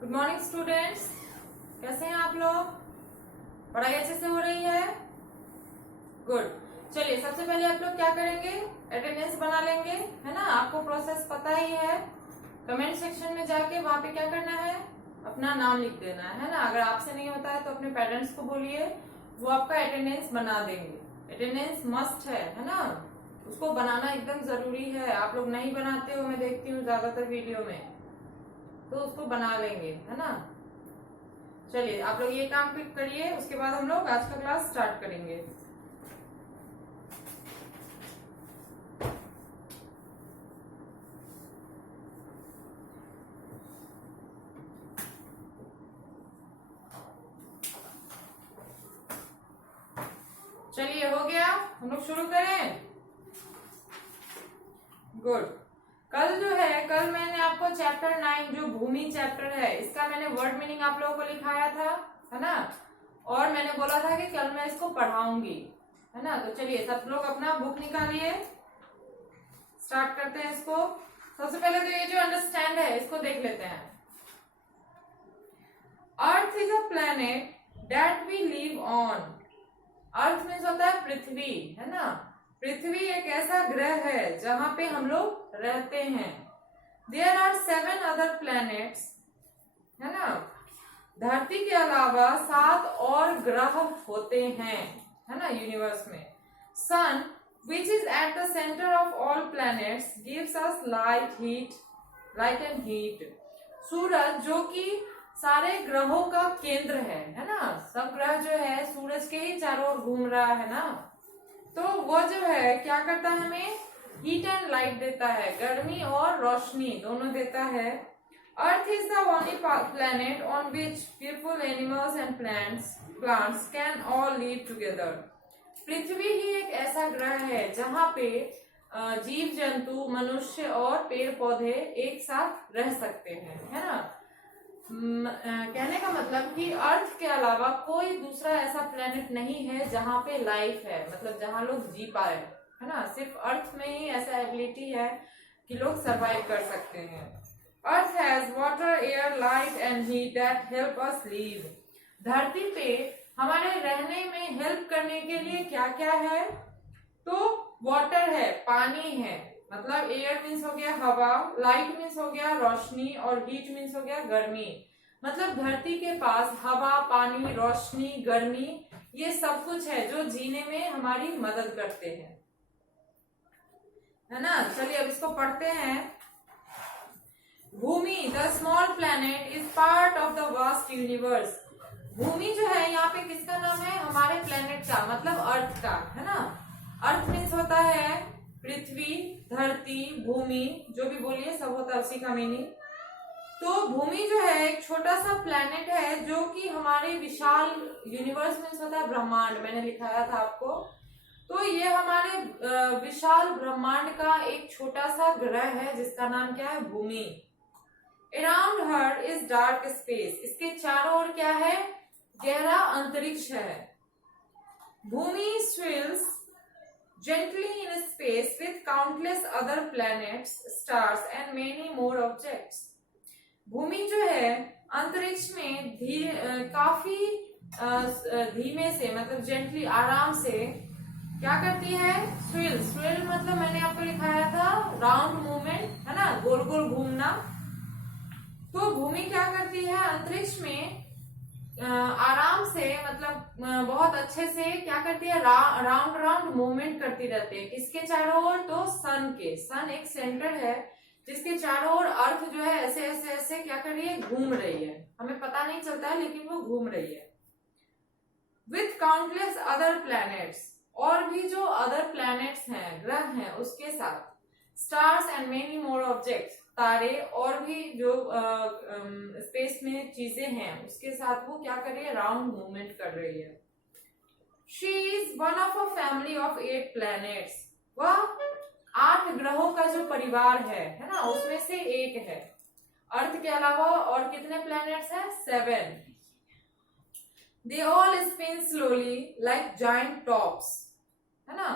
Good morning students, कैसे हैं आप लोग? पढ़ाई अच्छे से हो रही है? गुड। चलिए, सबसे पहले आप लोग क्या करेंगे? अटेंडेंस बना लेंगे, है ना। आपको प्रोसेस पता ही है। कमेंट सेक्शन में जाके वहां पे क्या करना है, अपना नाम लिख देना है ना। अगर आपसे नहीं होता है तो अपने पेरेंट्स को बोलिए, वो आपका अटेंडेंस बना देंगे। अटेंडेंस मस्ट है ना। उसको बनाना एकदम जरूरी है। आप लोग नहीं बनाते हो, मैं देखती हूँ ज्यादातर वीडियो में, तो उसको बना लेंगे, है ना। चलिए, आप लोग ये काम क्लिक करिए, उसके बाद हम लोग आज का क्लास स्टार्ट करेंगे। चलिए, हो गया, हम लोग शुरू करें। गुड। कल मैंने आपको चैप्टर 9 जो भूमि चैप्टर है, इसका मैंने वर्ड मीनिंग आप लोगों को लिखाया था, है ना। और मैंने बोला था कि कल मैं इसको पढ़ाऊंगी, है ना। तो चलिए, सब लोग अपना बुक निकालिए, स्टार्ट करते हैं इसको। सबसे पहले तो ये जो अंडरस्टैंड है इसको देख लेते हैं। Earth is a planet that we live on. Earth means होता है पृथ्वी, है ना। पृथ्वी एक ऐसा ग्रह है जहां पे हम लोग रहते हैं। देयर आर 7 अदर प्लैनेट्स, है ना। धरती के अलावा 7 और ग्रह होते हैं, है ना, यूनिवर्स में। Sun which is at the centre of all planets gives us light and heat. सूरज जो कि सारे ग्रहों का केंद्र है ना। सब ग्रह जो है सूरज के ही चारों ओर घूम रहा है ना। तो वो जो है क्या करता है, हमें हीट एंड लाइट देता है, गर्मी और रोशनी दोनों देता है। Earth is the only planet on which beautiful animals and plants can all live together. पृथ्वी ही एक ऐसा ग्रह है जहां पे जीव जंतु, मनुष्य और पेड़ पौधे एक साथ रह सकते हैं, है ना। कहने का मतलब कि अर्थ के अलावा कोई दूसरा ऐसा प्लेनेट नहीं है जहां पे लाइफ है, मतलब जहां लोग जी पाए, है ना। सिर्फ अर्थ में ही ऐसा एबिलिटी है कि लोग सरवाइव कर सकते हैं। Earth has water, air, light and heat that help us live. धरती पे हमारे रहने में हेल्प करने के लिए क्या क्या है? तो वाटर है, पानी है, मतलब एयर मीन्स हो गया हवा, लाइट मीन्स हो गया रोशनी, और हीट मीन्स हो गया गर्मी। मतलब धरती के पास हवा, पानी, रोशनी, गर्मी, ये सब कुछ है जो जीने में हमारी मदद करते हैं, है ना। चलिए, अब इसको पढ़ते हैं। Bhoomi the small planet is part of the vast universe. भूमि जो है यहाँ पे किसका नाम है? हमारे प्लैनेट का, मतलब अर्थ का, है ना। अर्थ मीन्स होता है पृथ्वी, धरती, भूमि, जो भी बोलिए सब होता है उसी का मीनिंग। तो भूमि जो है एक छोटा सा प्लैनेट है जो कि हमारे विशाल यूनिवर्स मीन्स होता है ब्रह्मांड, मैंने लिखाया था आपको। तो ये हमारे विशाल ब्रह्मांड का एक छोटा सा ग्रह है जिसका नाम क्या है? Bhumi. Around her is dark space. इसके चारों ओर क्या है? गहरा अंतरिक्ष है। भूमि swirls gently in space with countless other planets, stars and many more objects. भूमि जो है अंतरिक्ष में काफी धीमे से, मतलब जेंटली, आराम से क्या करती है? स्विल मतलब मैंने आपको लिखाया था राउंड मूवमेंट, है ना, गोल गोल घूमना। तो भूमि क्या करती है? अंतरिक्ष में आराम से, मतलब बहुत अच्छे से क्या करती है? राउंड मूवमेंट करती रहती है। किसके चारों ओर? तो सन के। सन एक सेंटर है जिसके चारों ओर अर्थ जो है ऐसे ऐसे ऐसे क्या कर रही है? घूम रही है। हमें पता नहीं चलता है लेकिन वो घूम रही है। विथ काउंटलेस अदर प्लैनेट्स, और भी जो अदर प्लैनेट्स हैं, ग्रह हैं, उसके साथ। Stars and many more objects, तारे और भी जो स्पेस में चीजें हैं उसके साथ वो क्या कर रही है? राउंड मूवमेंट कर रही है। She is one of a family of 8 planets. वह 8 ग्रहों का जो परिवार है ना, उसमें से एक है। अर्थ के अलावा और कितने प्लैनेट्स हैं? 7। They all spin slowly like giant tops, है ना।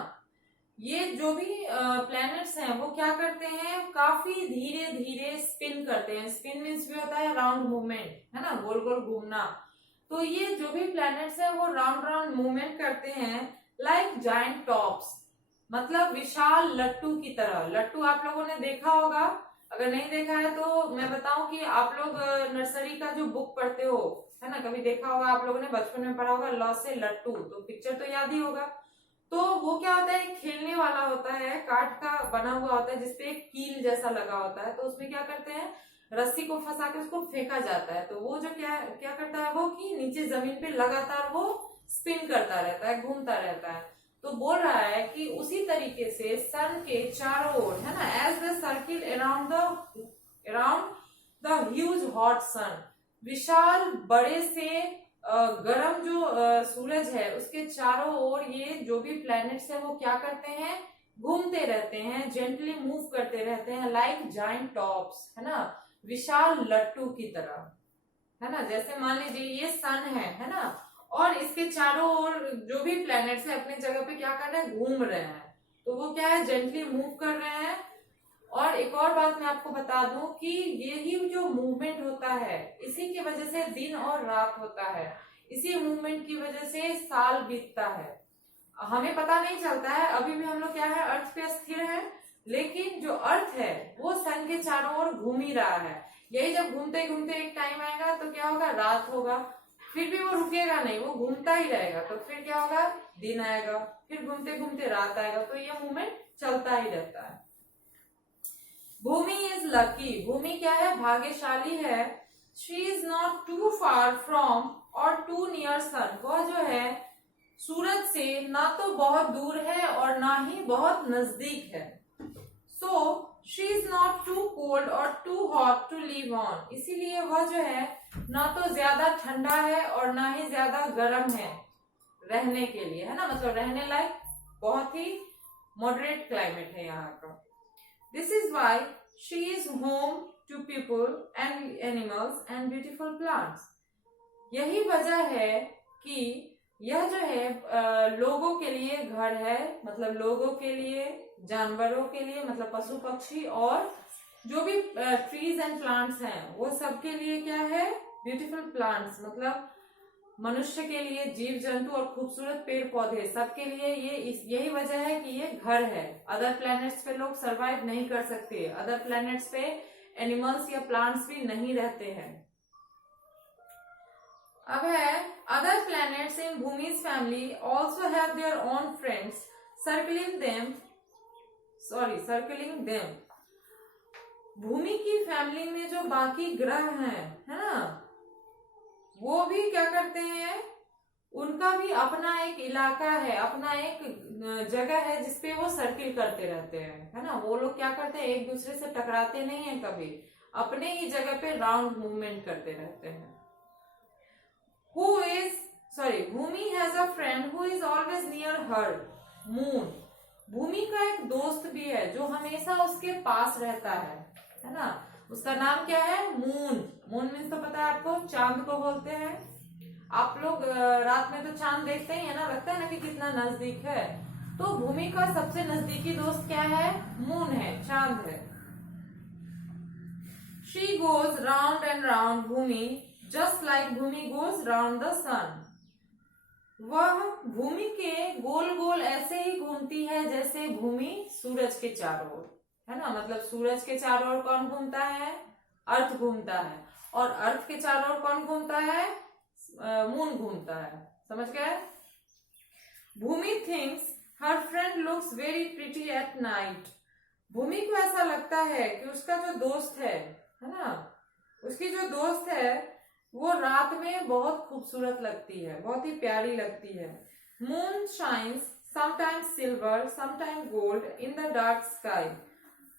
ये जो भी प्लैनेट्स हैं वो क्या करते हैं, काफी धीरे धीरे स्पिन करते हैं। स्पिन मीन्स भी होता है राउंड मूवमेंट, है ना, गोल गोल घूमना। तो ये जो भी प्लैनेट्स हैं वो राउंड राउंड मूवमेंट करते हैं लाइक जायंट टॉप्स, मतलब विशाल लट्टू की तरह। लट्टू आप लोगों ने देखा होगा, अगर नहीं देखा है तो मैं बताऊं कि आप लोग नर्सरी का जो बुक पढ़ते हो, है ना, कभी देखा होगा आप लोगों ने, बचपन में पढ़ा होगा लॉ से लट्टू, तो पिक्चर तो याद ही होगा। तो वो क्या होता है, खेलने वाला होता है, काठ का बना हुआ होता है जिसपे एक कील जैसा लगा होता है। तो उसमें क्या करते हैं, रस्सी को फंसा के उसको फेंका जाता है। तो वो जो क्या क्या करता है वो, कि नीचे जमीन पे लगातार वो स्पिन करता रहता है, घूमता रहता है। तो बोल रहा है कि उसी तरीके से सन के चारों ओर, है ना, as the circle around the huge hot sun, विशाल बड़े से गरम जो सूरज है उसके चारों ओर ये जो भी प्लैनेट्स है वो क्या करते हैं, घूमते रहते हैं, जेंटली मूव करते रहते हैं लाइक जायंट टॉप्स, है ना, विशाल लट्टू की तरह, है ना। जैसे मान लीजिए ये सन है ना, और इसके चारों ओर जो भी प्लैनेट्स है अपनी जगह पे क्या कर रहे हैं, घूम रहे हैं। तो वो क्या है, जेंटली मूव कर रहे हैं। और एक और बात मैं आपको बता दूं कि यही जो मूवमेंट होता है इसी की वजह से दिन और रात होता है, इसी मूवमेंट की वजह से साल बीतता है। हमें पता नहीं चलता है, अभी भी हम लोग क्या है, अर्थ पे स्थिर है, लेकिन जो अर्थ है वो सन के चारों ओर घूम ही रहा है। यही जब घूमते घूमते एक टाइम आएगा तो क्या होगा, रात होगा, फिर भी वो रुकेगा नहीं, वो घूमता ही रहेगा। तो फिर क्या होगा, दिन आएगा, फिर घूमते घूमते रात आएगा। तो ये मूवमेंट चलता ही रहता है। भूमि इज लकी, भूमि क्या है, भाग्यशाली है। She is not too far from or too near sun, वह जो है सूरज से ना तो बहुत दूर है और ना ही बहुत नजदीक है। So she is not too cold or too hot to live on, इसीलिए वह जो है ना तो ज्यादा ठंडा है और ना ही ज्यादा गर्म है रहने के लिए, है ना, मतलब रहने लायक बहुत ही मॉडरेट क्लाइमेट है यहाँ का। This is why she is home to people and animals and beautiful plants. यही वजह है कि यह जो है लोगों के लिए घर है, मतलब लोगों के लिए, जानवरों के लिए, मतलब पशु पक्षी, और जो भी ट्रीज एंड प्लांट्स हैं वो सबके लिए क्या है, ब्यूटीफुल प्लांट्स, मतलब मनुष्य के लिए, जीव जंतु और खूबसूरत पेड़ पौधे, सबके लिए ये यही वजह है कि ये घर है। अदर प्लैनेट्स पे लोग सरवाइव नहीं कर सकते, अदर प्लैनेट्स पे एनिमल्स या प्लांट्स भी नहीं रहते हैं। अब है, other planets in Bhumi's family also have their own friends circling them. Bhumi की फैमिली में जो बाकी ग्रह हैं, है ना, वो भी क्या करते हैं, उनका भी अपना एक इलाका है, अपना एक जगह है जिसपे वो सर्किल करते रहते हैं, है ना। वो लोग क्या करते हैं, एक दूसरे से टकराते नहीं है कभी, अपने ही जगह पे राउंड मूवमेंट करते रहते हैं। Bhumi has a friend who is always near her, moon. Bhumi का एक दोस्त भी है जो हमेशा उसके पास रहता है ना। उसका नाम क्या है, मून। मून मीन्स तो पता है आपको, चांद को बोलते हैं। आप लोग रात में तो चांद देखते ही है ना, लगता है ना कि कितना नजदीक है। तो भूमि का सबसे नजदीकी दोस्त क्या है, मून है, चांद है। She goes round and round Bhumi just like Bhumi goes round the sun. वह भूमि के गोल गोल ऐसे ही घूमती है जैसे भूमि सूरज के चारों ओर, है ना। मतलब सूरज के चारों ओर कौन घूमता है, अर्थ घूमता है, और अर्थ के चारों ओर कौन घूमता है, मून घूमता है। समझ गए। Bhumi thinks her friend looks very pretty at night. Bhumi को ऐसा लगता है कि उसका जो दोस्त है ना, उसकी जो दोस्त है वो रात में बहुत खूबसूरत लगती है, बहुत ही प्यारी लगती है। Moon shines sometimes silver sometimes gold in the dark sky.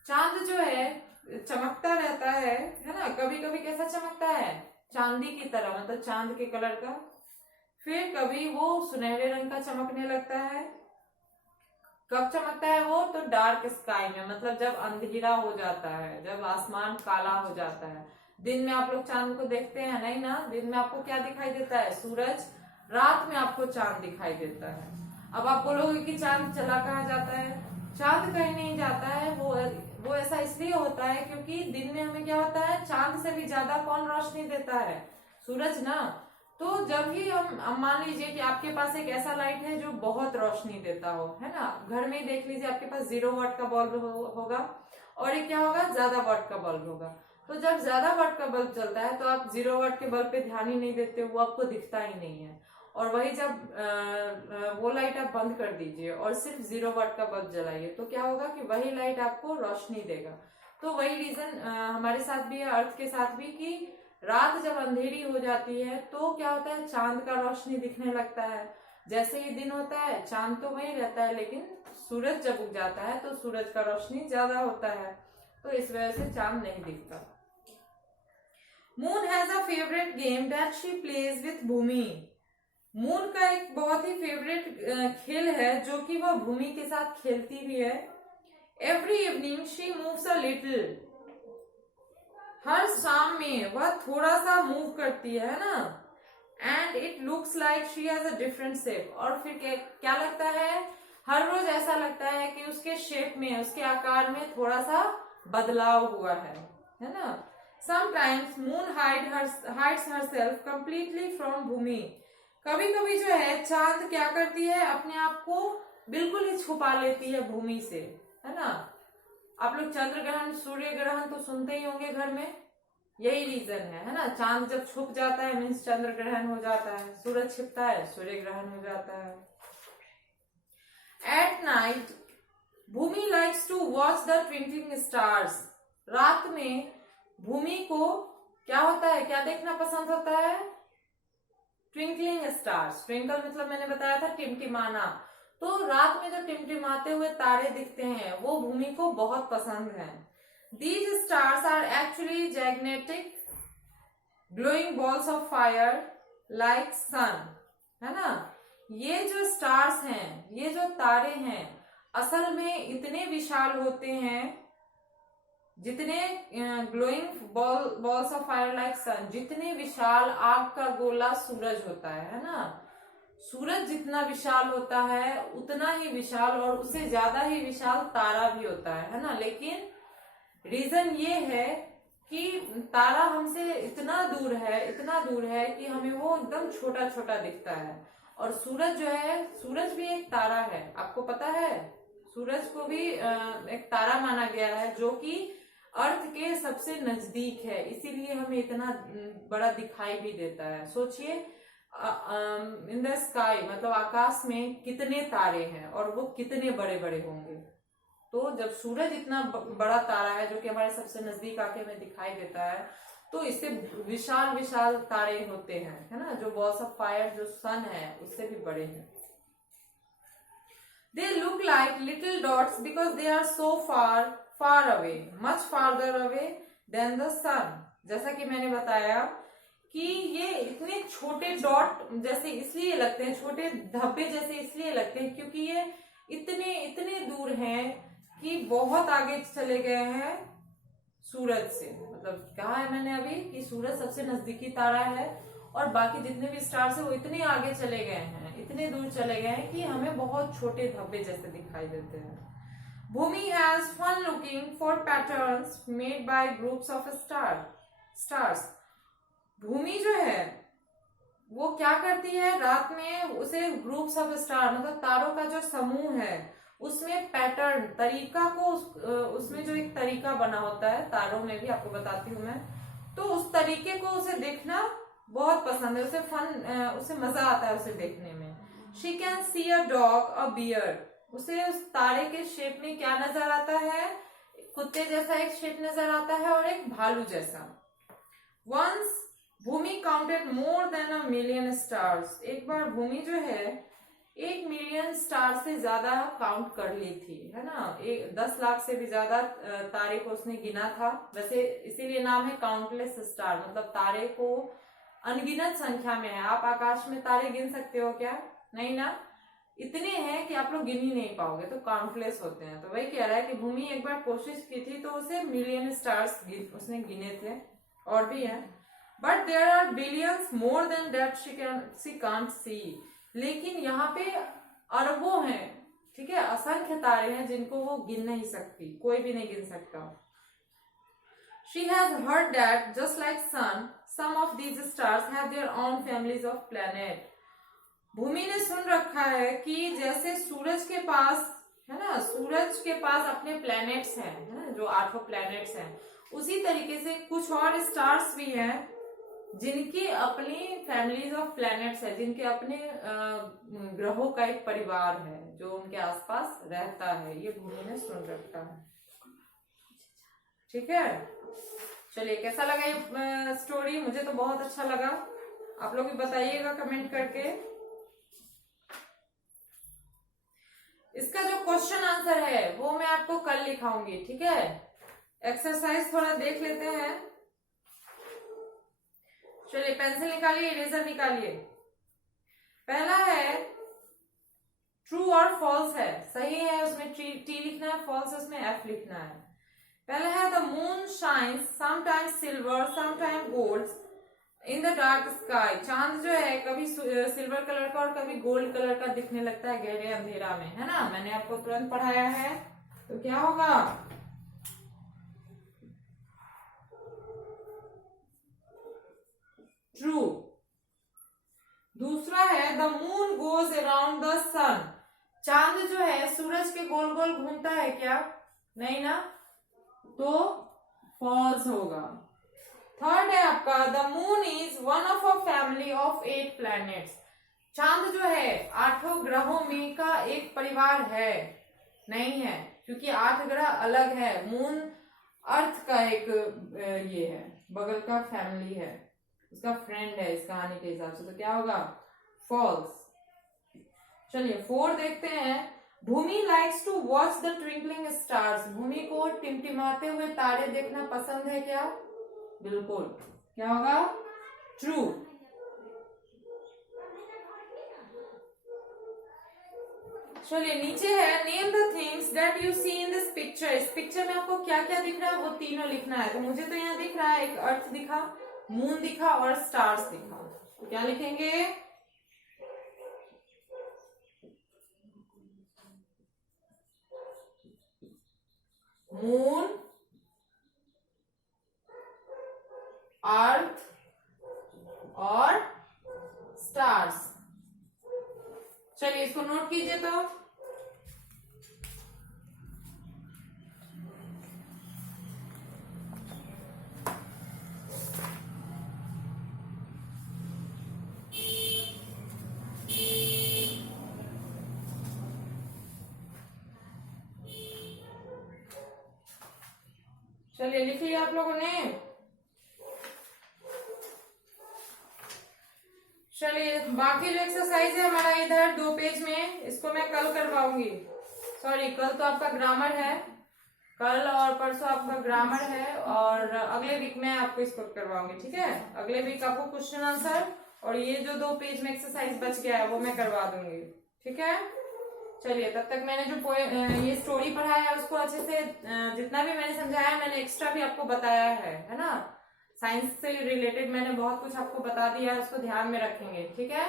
चांद जो है चमकता रहता है ना, कभी कभी कैसा चमकता है, चांदी की तरह, मतलब चांद के कलर का। फिर कभी वो सुनहरे रंग का चमकने लगता है। कब चमकता है वो, तो डार्क स्काई में, मतलब जब अंधेरा हो जाता है, जब आसमान काला हो जाता है। दिन में आप लोग चांद को देखते हैं नहीं ना, दिन में आपको क्या दिखाई देता है, सूरज। रात में आपको चांद दिखाई देता है। अब आप बोलोगे कि चांद चला कहाँ जाता है, चांद कहीं नहीं जाता है। वो ऐसा इसलिए होता है क्योंकि दिन में हमें क्या होता है, चांद से भी ज्यादा कौन रोशनी देता है, सूरज ना। तो जब भी हम मान लीजिए कि आपके पास एक ऐसा लाइट है जो बहुत रोशनी देता हो, है ना, घर में ही देख लीजिए आपके पास 0 वाट का बल्ब होगा और एक क्या होगा, ज्यादा वाट का बल्ब होगा। तो जब ज्यादा वाट का बल्ब चलता है तो आप 0 वाट के बल्ब पे ध्यान ही नहीं देते, वो आपको दिखता ही नहीं है। और वही जब वो लाइट आप बंद कर दीजिए और सिर्फ 0 वाट का बल्ब जलाइए तो क्या होगा कि वही लाइट आपको रोशनी देगा। तो वही रीजन हमारे साथ भी है, अर्थ के साथ भी, कि रात जब अंधेरी हो जाती है तो क्या होता है, चांद का रोशनी दिखने लगता है। जैसे ही दिन होता है चांद तो वही रहता है, लेकिन सूरज जब उग जाता है तो सूरज का रोशनी ज्यादा होता है, तो इस वजह से चांद नहीं दिखता। Moon has a favourite game that she plays with Bhumi. Moon का एक बहुत ही फेवरेट खेल है जो कि वह भूमि के साथ खेलती भी है। Every evening she moves a little. हर शाम में वह थोड़ा सा मूव करती है ना। And it looks like she has a different shape. और फिर क्या लगता है, हर रोज ऐसा लगता है कि उसके शेप में, उसके आकार में थोड़ा सा बदलाव हुआ है ना। Sometimes moon hides herself completely from Bhumi. कभी कभी जो है चांद क्या करती है, अपने आप को बिल्कुल ही छुपा लेती है भूमि से, है ना। आप लोग चंद्र ग्रहण, सूर्य ग्रहण तो सुनते ही होंगे घर में, यही रीजन है ना। चांद जब छुप जाता है मीन्स चंद्र ग्रहण हो जाता है, सूरज छिपता है सूर्य ग्रहण हो जाता है। At night Bhumi likes to watch the twinkling stars. रात में भूमि को क्या होता है, क्या देखना पसंद होता है, ट्विंकलिंग स्टार्स। ट्विंकल मतलब मैंने बताया था टिमटिमाना। तो रात में जो टिमटिमाते हुए तारे दिखते हैं वो भूमि को बहुत पसंद है। These stars are actually gigantic glowing balls of fire like sun, है ना। ये जो स्टार्स हैं, ये जो तारे हैं, असल में इतने विशाल होते हैं, जितने glowing balls of fire like sun, जितने विशाल आग का गोला सूरज होता है ना। सूरज जितना विशाल होता है उतना ही विशाल और उससे ज्यादा ही विशाल तारा भी होता है ना। लेकिन रीजन ये है कि तारा हमसे इतना दूर है कि हमें वो एकदम छोटा छोटा दिखता है। और सूरज जो है, सूरज भी एक तारा है, आपको पता है। सूरज को भी एक तारा माना गया है जो कि अर्थ के सबसे नजदीक है, इसीलिए हमें इतना बड़ा दिखाई भी देता है। सोचिए इन द स्काई मतलब आकाश में कितने तारे हैं और वो कितने बड़े बड़े होंगे। तो जब सूरज इतना बड़ा तारा है जो कि हमारे सबसे नजदीक आके हमें दिखाई देता है, तो इससे विशाल विशाल तारे होते हैं, है ना, जो बॉल्स ऑफ फायर जो सन है उससे भी बड़े हैं। They look like little dots because they are so far away, much farther away than the sun. जैसा कि मैंने बताया कि ये इतने छोटे डॉट जैसे इसलिए लगते हैं, छोटे धब्बे जैसे इसलिए लगते हैं क्योंकि ये इतने दूर हैं कि बहुत आगे चले गए हैं सूरज से। मतलब कहा है मैंने अभी कि सूरज सबसे नजदीकी तारा है और बाकी जितने भी स्टार्स है वो इतने आगे चले गए हैं, इतने दूर चले गए हैं कि हमें बहुत छोटे धब्बे जैसे दिखाई देते हैं। Bhumi has fun looking for patterns made by groups of stars. Bhumi जो है वो क्या करती है, रात में उसे ग्रुप्स ऑफ स्टार मतलब तारों का जो समूह है उसमें पैटर्न तरीका को उसमें जो एक तरीका बना होता है तारों में भी, आपको बताती हूँ मैं, तो उस तरीके को उसे देखना बहुत पसंद है, उसे मजा आता है उसे देखने में। She can see a dog a bear. उसे उस तारे के शेप में क्या नजर आता है, कुत्ते जैसा एक शेप नजर आता है और एक भालू जैसा। Once Bhumi counted more than a million stars. एक बार भूमि जो है 1 मिलियन स्टार से ज्यादा काउंट कर ली थी, है ना। 10 लाख से भी ज्यादा तारे को उसने गिना था। वैसे इसीलिए नाम है काउंटलेस स्टार, मतलब तारे को अनगिनत संख्या में है। आप आकाश में तारे गिन सकते हो क्या, नहीं ना, इतने हैं कि आप लोग गिन ही नहीं पाओगे, तो काउंटलेस होते हैं। तो वही कह रहा है कि भूमि एक बार कोशिश की थी तो उसे मिलियन स्टार्स उसने गिने थे, और भी है, but there are billions more than that she can't see. लेकिन यहाँ पे अरबों हैं, ठीक है, असंख्य तारे हैं जिनको वो गिन नहीं सकती, कोई भी नहीं गिन सकता। She has heard that just like sun, some of these stars have their own families of planet. भूमि ने सुन रखा है कि जैसे सूरज के पास है ना, सूरज के पास अपने प्लैनेट्स हैं, है ना, जो 8 प्लैनेट्स हैं, उसी तरीके से कुछ और स्टार्स भी हैं जिनकी अपनी फैमिलीज ऑफ प्लैनेट्स है, जिनके अपने ग्रहों का एक परिवार है जो उनके आसपास रहता है। ये भूमि ने सुन रखा है, ठीक है। चलिए, कैसा लगा ये स्टोरी? मुझे तो बहुत अच्छा लगा, आप लोग भी बताइएगा कमेंट करके। इसका जो क्वेश्चन आंसर है वो मैं आपको कल लिखाऊंगी, ठीक है। एक्सरसाइज थोड़ा देख लेते हैं। चलिए, पेंसिल निकालिए, इरेजर निकालिए। पहला है ट्रू और फॉल्स है, सही है उसमें टी लिखना है, फॉल्स है उसमें एफ लिखना है। पहला है the moon shines sometimes silver sometimes gold in the dark sky. चांद जो है कभी सिल्वर कलर का और कभी गोल्ड कलर का दिखने लगता है गहरे अंधेरा में, है ना। मैंने आपको तुरंत पढ़ाया है, तो क्या होगा? ट्रू। दूसरा है the moon goes around the sun. चांद जो है सूरज के गोल गोल घूमता है क्या? नहीं ना, तो फॉल्स होगा। थर्ड है आपका the moon is one of a family of 8 planets. चांद जो है 8 ग्रहों में का एक परिवार है, नहीं है, क्योंकि 8 ग्रह अलग है। मून अर्थ का एक ये है, बगल का फैमिली है, उसका फ्रेंड है इस कहानी के हिसाब से, तो क्या होगा? फॉल्स। चलिए 4 देखते हैं। Bhumi likes to watch the twinkling stars. Bhumi को टिमटिमाते हुए तारे देखना पसंद है क्या? बिल्कुल, क्या होगा? ट्रू। चलिए नीचे है name the things that you see in this picture. इस पिक्चर में आपको क्या क्या दिख रहा है वो तीनों लिखना है। तो मुझे तो यहाँ दिख रहा है एक अर्थ दिखा, मून दिखा और स्टार्स दिखा, तो क्या लिखेंगे? मून, अर्थ और स्टार्स। चलिए इसको नोट कीजिए। तो चलिए लिख लिया आप लोगों ने? चलिए बाकी जो एक्सरसाइज है हमारा इधर 2 पेज में, इसको मैं कल करवाऊंगी। सॉरी, कल तो आपका ग्रामर है, कल और परसों आपका ग्रामर है, और अगले वीक में आपको इसको करवाऊंगी, ठीक है। अगले वीक आपको क्वेश्चन आंसर और ये जो 2 पेज में एक्सरसाइज बच गया है वो मैं करवा दूंगी, ठीक है। चलिए तब तक मैंने जो ये स्टोरी पढ़ाया है उसको अच्छे से, जितना भी मैंने समझाया है मैंने एक्स्ट्रा भी आपको बताया है ना। साइंस से रिलेटेड मैंने बहुत कुछ आपको बता दिया है, उसको ध्यान में रखेंगे, ठीक है।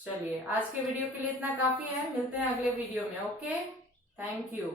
चलिए आज के वीडियो के लिए इतना काफी है, मिलते हैं अगले वीडियो में। Okay, thank you.